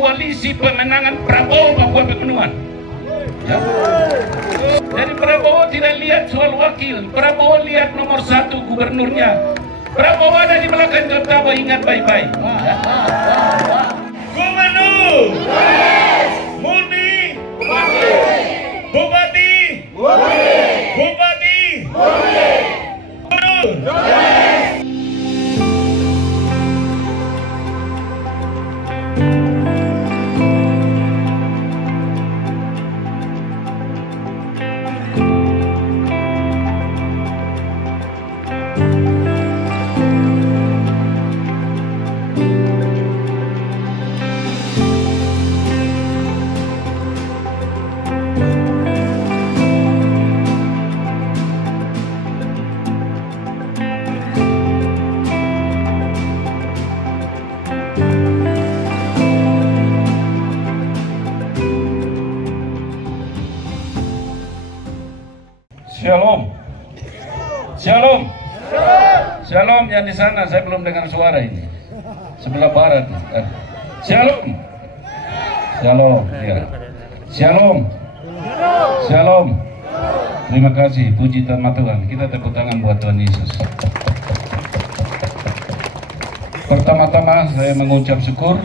koalisi pemenangan Prabowo Papua Pegunungan. Ya. Jadi Prabowo tidak lihat soal wakil, Prabowo lihat nomor 1 gubernurnya. Prabowo ada di belakang Jawa, ingat baik-baik. Gubernur, Murni, Bupati, Bupati, Shalom. Shalom. Shalom yang di sana, saya belum dengar suara ini. Sebelah barat. Shalom. Shalom. Ya. Shalom. Shalom. Terima kasih, puji nama Tuhan. Kita tepuk tangan buat Tuhan Yesus. Pertama-tama saya mengucap syukur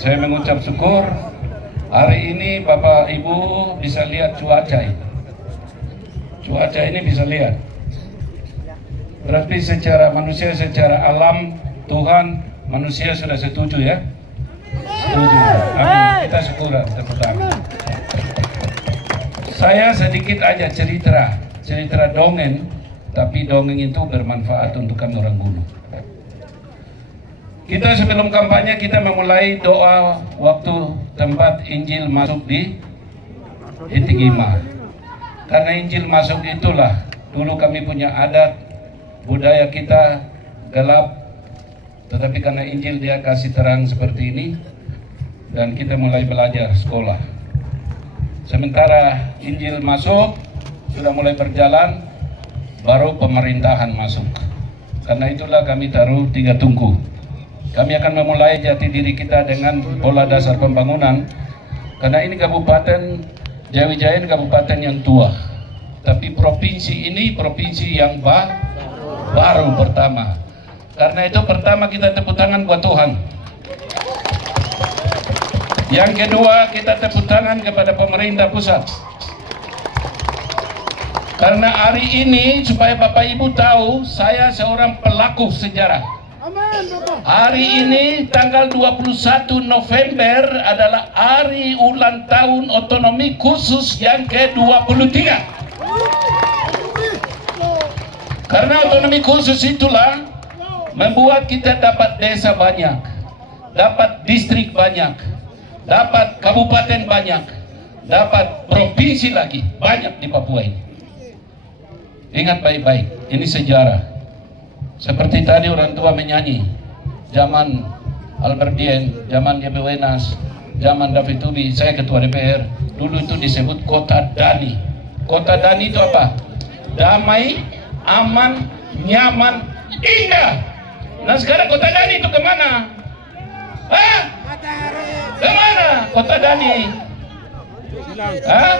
saya mengucap syukur hari ini Bapak Ibu bisa lihat cuaca ini. Cuaca ini bisa lihat. Berarti secara manusia, secara alam Tuhan, manusia sudah setuju ya? Setuju. Amin. Kita syukuran, tepuk tangan. Saya sedikit aja cerita dongeng, tapi dongeng itu bermanfaat untuk kami orang gunung. Kita sebelum kampanye kita memulai doa waktu tempat Injil masuk di Itigima. Karena Injil masuk itulah dulu kami punya adat budaya kita gelap, tetapi karena Injil dia kasih terang seperti ini dan kita mulai belajar sekolah. Sementara Injil masuk sudah mulai berjalan, baru pemerintahan masuk. Karena itulah kami taruh 3 tungku. Kami akan memulai jati diri kita dengan pola dasar pembangunan. Karena ini kabupaten Jayawijaya ini kabupaten yang tua. Tapi provinsi ini provinsi yang baru pertama. Karena itu pertama kita tepuk tangan buat Tuhan. Yang kedua kita tepuk tangan kepada pemerintah pusat. Karena hari ini supaya Bapak Ibu tahu saya seorang pelaku sejarah. Hari ini tanggal 21 November adalah hari ulang tahun otonomi khusus yang ke-23. Karena otonomi khusus itulah membuat kita dapat desa banyak, dapat distrik banyak, dapat kabupaten banyak, dapat provinsi lagi banyak di Papua ini. Ingat baik-baik, ini sejarah. Seperti tadi orang tua menyanyi, zaman Albert Dien, zaman Yebe Wenas, zaman David Tubi, saya ketua DPR, dulu itu disebut Kota Dani. Kota Dani itu apa? Damai, aman, nyaman, indah. Nah sekarang Kota Dani itu kemana? Hah? Kemana Kota Dani? Hah?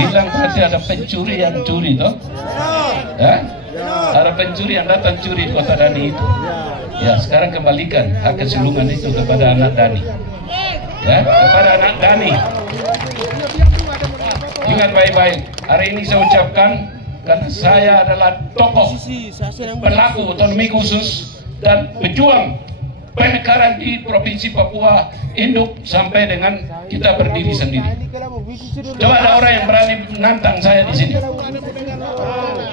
Hilang berarti ada pencuri yang curi toh? Hah? Ada pencuri yang datang curi di Kota Dani itu. Ya, sekarang kembalikan hak kesulungan itu kepada anak Dani. Ya, kepada anak Dani. Ingat baik-baik. Hari ini saya ucapkan karena saya adalah tokoh pelaku otonomi khusus dan pejuang pemekaran di Provinsi Papua induk sampai dengan kita berdiri sendiri. Coba ada orang yang berani nantang saya di sini.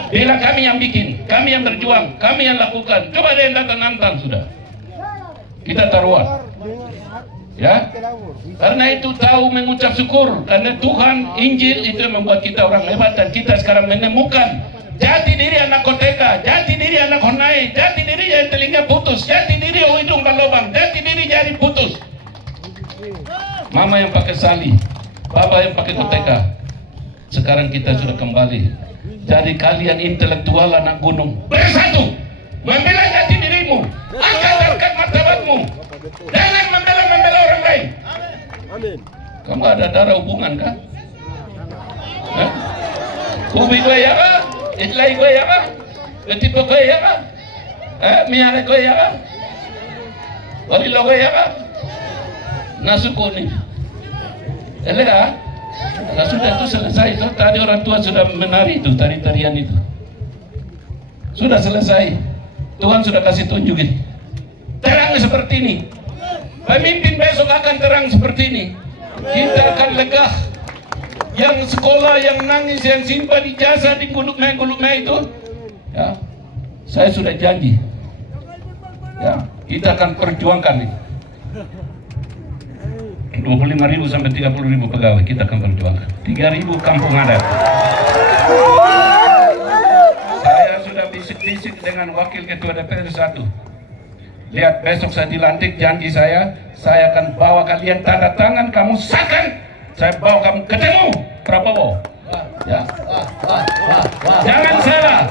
Bilang kami yang bikin, kami yang berjuang, kami yang lakukan. Coba ada yang datang nantang sudah. Kita taruhan. Ya, karena itu tahu mengucap syukur karena Tuhan Injil itu yang membuat kita orang hebat dan kita sekarang menemukan jati diri anak koteka, jati diri anak honai, jati diri yang telinga putus, jati diri hidung berlubang, jati diri jari putus. Mama yang pakai sali, Bapa yang pakai koteka. Sekarang kita sudah kembali. Jadi kalian intelektual anak gunung bersatu membela jati dirimu, angkat martabatmu, jangan membela orang lain. Amin. Kamu ada darah hubungan kah? Ubi gue ya kah? Itlai gue ya kah? Betipe gue ya kah? Miyake gue ya kah? Walilo gue ya kah? Nasuko nih. Elega, nah sudah itu selesai. Itu tadi orang tua sudah menari itu, tari-tarian itu. Sudah selesai. Tuhan sudah kasih tunjukin. Terang seperti ini. Pemimpin besok akan terang seperti ini. Kita akan lega. Yang sekolah, yang nangis, yang simpan ijazah di guluk-me itu, ya, saya sudah janji. Ya, kita akan perjuangkan ini. 25.000 sampai 30.000 pegawai kita akan perjuangkan. 3.000 kampung adat. Saya sudah bisik-bisik dengan wakil ketua DPR 1. Lihat besok saya dilantik, janji saya akan bawa kalian tanda tangan, kamu sahkan, saya bawa kamu ketemu Prabowo. Ya. Jangan salah.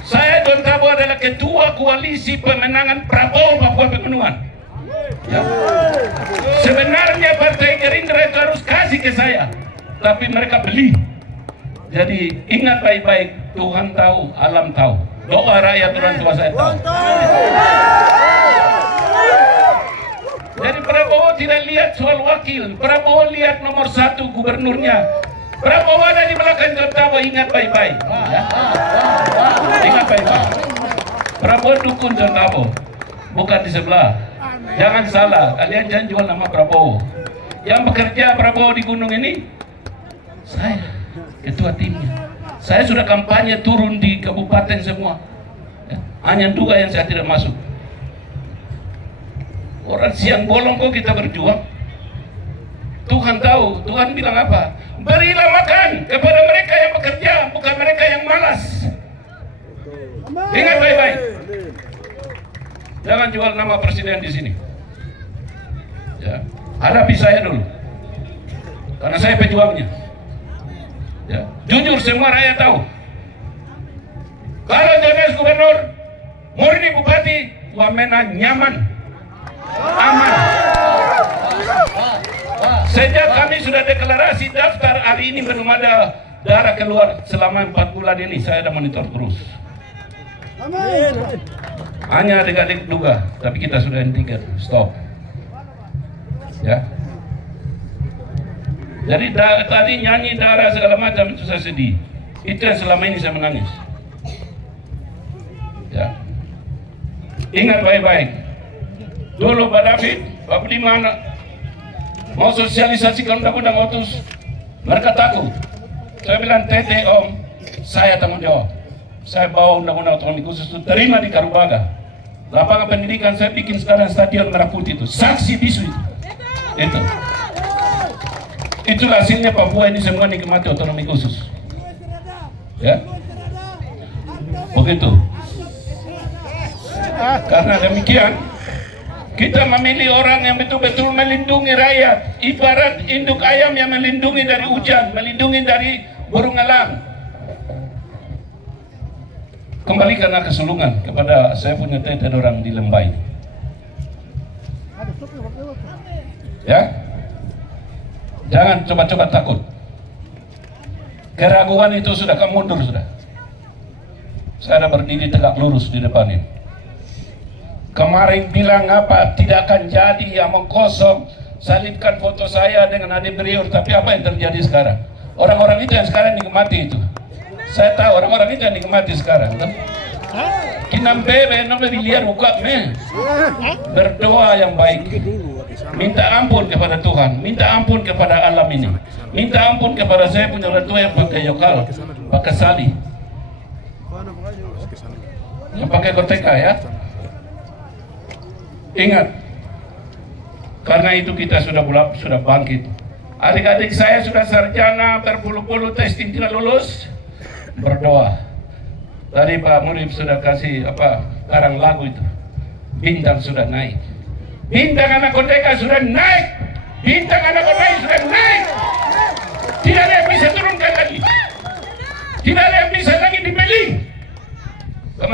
Saya Don Tabo adalah ketua koalisi pemenangan Prabowo Papua Pegunungan. Ya. Sebenarnya Partai Gerindra itu harus kasih ke saya, tapi mereka beli. Jadi ingat baik-baik, Tuhan tahu, alam tahu, doa rakyat orang tua saya tahu. Jadi Prabowo tidak lihat soal wakil, Prabowo lihat nomor 1 gubernurnya. Prabowo ada di belakang Don Tabo, ingat baik-baik. Ya. Ingat baik-baik. Prabowo dukung Don Tabo, bukan di sebelah. Jangan salah, kalian jangan jual nama Prabowo. Yang bekerja Prabowo di gunung ini, saya, ketua timnya. Saya sudah kampanye turun di kabupaten semua. Ya, hanya 2 yang saya tidak masuk. Orang siang bolong kok kita berjuang. Tuhan tahu, Tuhan bilang apa? Berilah makan kepada mereka yang bekerja, bukan mereka yang malas. Ingat baik-baik. Jangan jual nama presiden di sini. Ya, hadapi saya dulu, karena saya pejuangnya. Ya, jujur semua rakyat tahu. Kalau Jones gubernur, Murni bupati, Wamena nyaman, aman. Sejak kami sudah deklarasi daftar hari ini belum ada darah keluar selama 4 bulan ini, saya ada monitor terus. Hanya adik-adik duga, tapi kita sudah hentikan, stop. Ya. Jadi tadi nyanyi darah segala macam itu saya sedih. Itu yang selama ini saya menangis. Ya. Ingat baik-baik. Dulu Pak David, Pak Budiman mau sosialisasikan undang-undang otus, mereka takut. Saya bilang, Tete Om, saya tanggung jawab. Saya bawa undang-undang otonomi khusus itu terima di Karubaga. Lapangan pendidikan saya bikin sekarang stadion Merah Putih itu, saksi bisu itu. Itulah hasilnya Papua ini semua nikmati otonomi khusus. Ya, begitu. Karena demikian, kita memilih orang yang betul-betul melindungi rakyat, ibarat induk ayam yang melindungi dari hujan, melindungi dari burung elang. Kembalikanlah kesulungan kepada saya punya tete orang di Lembah ini. Ya, jangan coba-coba takut. Keraguan itu sudah kamu mundur sudah. Saya ada berdiri tegak lurus di depan ini. Kemarin bilang apa? Tidak akan jadi, yang mengkosong. Salibkan foto saya dengan adik beliau. Tapi apa yang terjadi sekarang? Orang-orang itu yang sekarang nikmati itu. Saya tahu orang-orang itu yang nikmati sekarang. Kinam bebe, no biliar buka me. Berdoa yang baik. Minta ampun kepada Tuhan, minta ampun kepada alam ini, minta ampun kepada saya punya orang tua yang pakai yokal, pakai sali, yang pakai koteka ya. Ingat, karena itu kita sudah bangkit. Adik-adik saya sudah sarjana, berpuluh-puluh testing tidak lulus, berdoa. Tadi Pak Murib sudah kasih karang lagu itu, bintang sudah naik. Bintang anak koteka sudah naik. Bintang anak koteka sudah naik. Tidak ada yang bisa turunkan lagi. Tidak ada yang bisa lagi dibeli.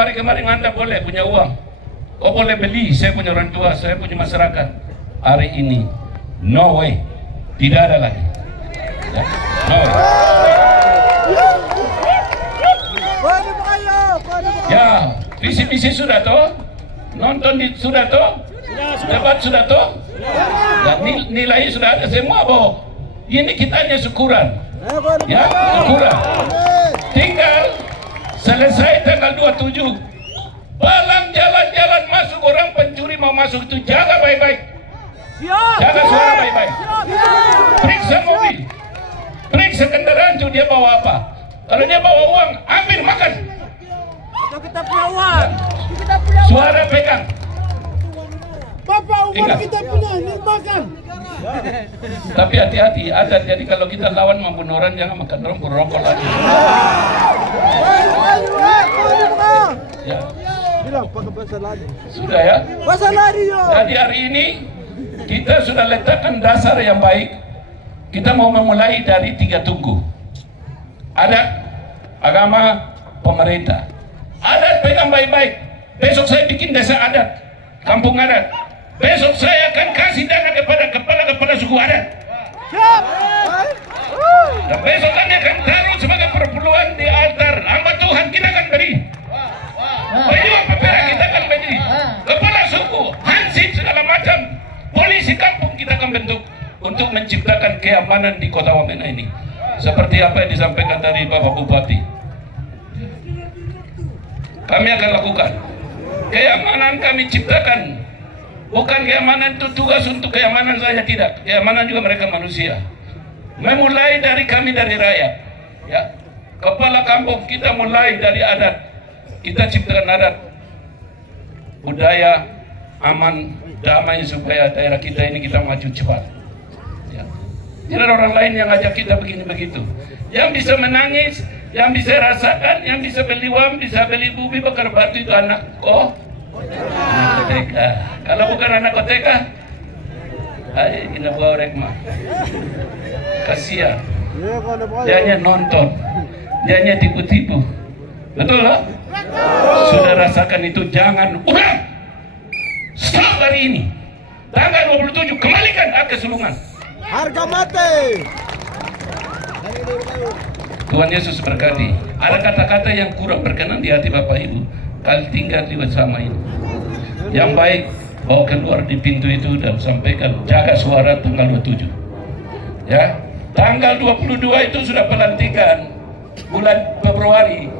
kemarin Anda boleh punya uang, kau boleh beli, saya punya orang tua, saya punya masyarakat. Hari ini, no way, tidak ada lagi. Ya, no way. Ya, visi-visi sudah toh, nonton sudah toh, debat sudah toh, dan nilai sudah ada semua boh. Ini kita hanya syukuran, ya syukuran. Tinggal selesai tanggal 27, balang jalan-jalan masuk orang pencuri mau masuk itu jaga baik-baik, jaga suara baik-baik, periksa mobil, periksa kendaraan itu dia bawa apa. Kalau dia bawa uang, ambil makan. Kita punya uang, Suara pegang. Bapak uang kita punya, ini makan. Tapi hati-hati, adat. Jadi kalau kita lawan membunuh orang jangan makan rongkol lagi. Ya. Bilang pakai bahasa lari. Sudah ya. Bahasa lari yo. Jadi hari ini kita sudah letakkan dasar yang baik. Kita mau memulai dari 3 tunggu. Adat, agama, pemerintah. Adat pegang baik-baik. Besok saya bikin desa adat, kampung adat. Besok saya akan kasih dana kepada kepala-kepala suku adat. Dan besok kami akan taruh sebagai perpuluhan di altar. Hamba Tuhan kita akan beri. Baju apa perak kita akan beri. Kepala suku, hansip segala macam. Polisi kampung kita akan bentuk untuk menciptakan keamanan di Kota Wamena ini. Seperti apa yang disampaikan dari Bapak Bupati. Kami akan lakukan. Keamanan kami ciptakan. Bukan keamanan itu tugas untuk keamanan saja, tidak. Keamanan juga mereka manusia. Memulai dari kami, dari rakyat. Ya. Kepala kampung kita mulai dari adat. Kita ciptakan adat. Budaya, aman, damai supaya daerah kita ini kita maju cepat. Ya. Tidak ada orang lain yang ngajak kita begini begitu. Yang bisa menangis, yang bisa rasakan, yang bisa beli uang, bisa beli bubi bakar batu itu anak anak koteka. Kalau bukan anak koteka, ayo kita bawa rekma. Kasihan. Dia hanya nonton, dia hanya tipu-tipu. Betul lah? Sudah rasakan itu, jangan ulang. Stop hari ini. Tanggal 27 kembalikan ke sulungan. Harga mati. Tuhan Yesus berkati. Ada kata-kata yang kurang berkenan di hati Bapak Ibu, kali tinggal di bersama ini. Yang baik bawa keluar di pintu itu dan sampaikan, jaga suara tanggal 27. Ya, tanggal 22 itu sudah pelantikan, bulan Februari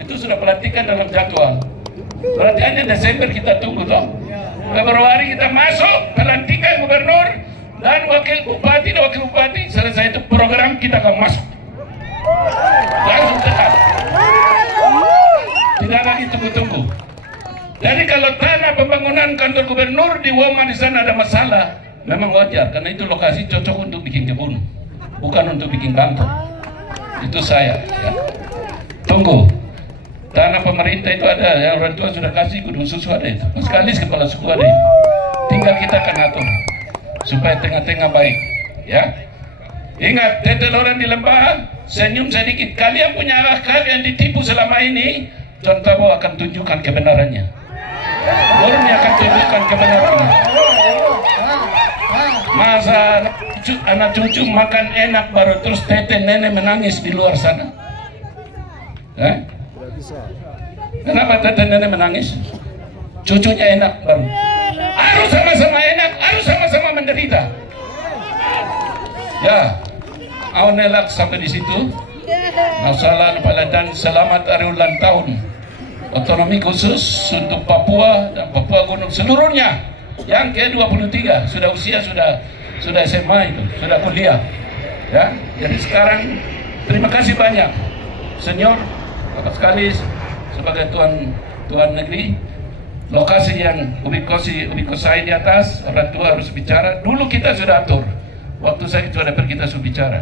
itu sudah pelantikan dalam jadwal. Berarti hanya Desember kita tunggu toh. Februari kita masuk pelantikan gubernur dan wakil bupati dan wakil bupati. Selesai itu program kita akan masuk. Langsung tekan. Tidak lagi tunggu-tunggu. Jadi kalau tanah pembangunan kantor gubernur di Woma di sana ada masalah, memang wajar karena itu lokasi cocok untuk bikin kebun, bukan untuk bikin kantor. Itu saya. Ya. Tunggu. Tanah pemerintah itu ada, yang orang tua sudah kasih, gunung susu ada itu. Sekali kepala suku ada itu. Tinggal kita akan atur supaya tengah-tengah baik. Ya. Ingat, tetel orang di lembah, senyum sedikit. Kalian punya akal yang ditipu selama ini, contoh akan tunjukkan kebenarannya. Murni akan tunjukkan kebenarannya. Masa anak cucu makan enak baru terus tete nenek menangis di luar sana. Kenapa tete nenek menangis? Cucunya enak baru. Harus sama-sama enak, harus sama-sama menderita. Ya, aunelak sampai di situ. Masalah dan selamat hari ulang tahun otonomi khusus untuk Papua dan Papua Gunung seluruhnya yang ke-23 sudah usia sudah SMA itu, sudah kuliah. Ya, jadi sekarang terima kasih banyak senior Bapak sekali sebagai tuan negeri. Lokasi yang ubikosai di atas, orang tua harus bicara. Dulu kita sudah atur. Waktu saya ketua DPR kita sudah bicara.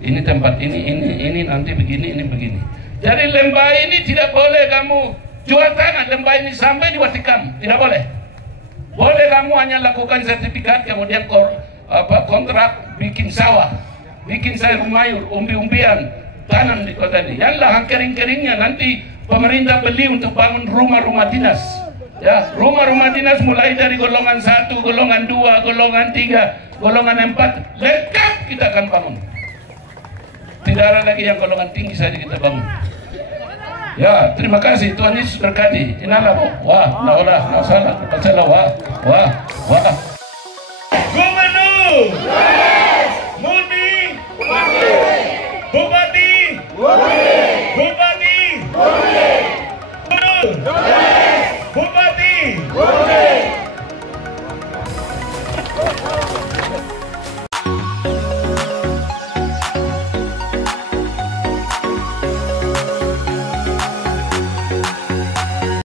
Ini tempat ini nanti begini, ini begini. Jadi lembah ini tidak boleh kamu jual tanah, lembah ini sampai di Watikam, tidak boleh. Boleh kamu hanya lakukan sertifikat, kemudian kontrak bikin sawah, bikin sayur mayur, umbi-umbian, tanam di kota ini. Yang lahan kering-keringnya nanti pemerintah beli untuk bangun rumah-rumah dinas. Ya, rumah-rumah dinas mulai dari golongan 1, golongan 2, golongan 3, golongan 4, lengkap kita akan bangun. Tidak ada lagi yang golongan tinggi saja kita bangun. Ya, terima kasih Tuhan Yesus berkati. Inala po. Wah, naolah, nasalah, wah. Gubernur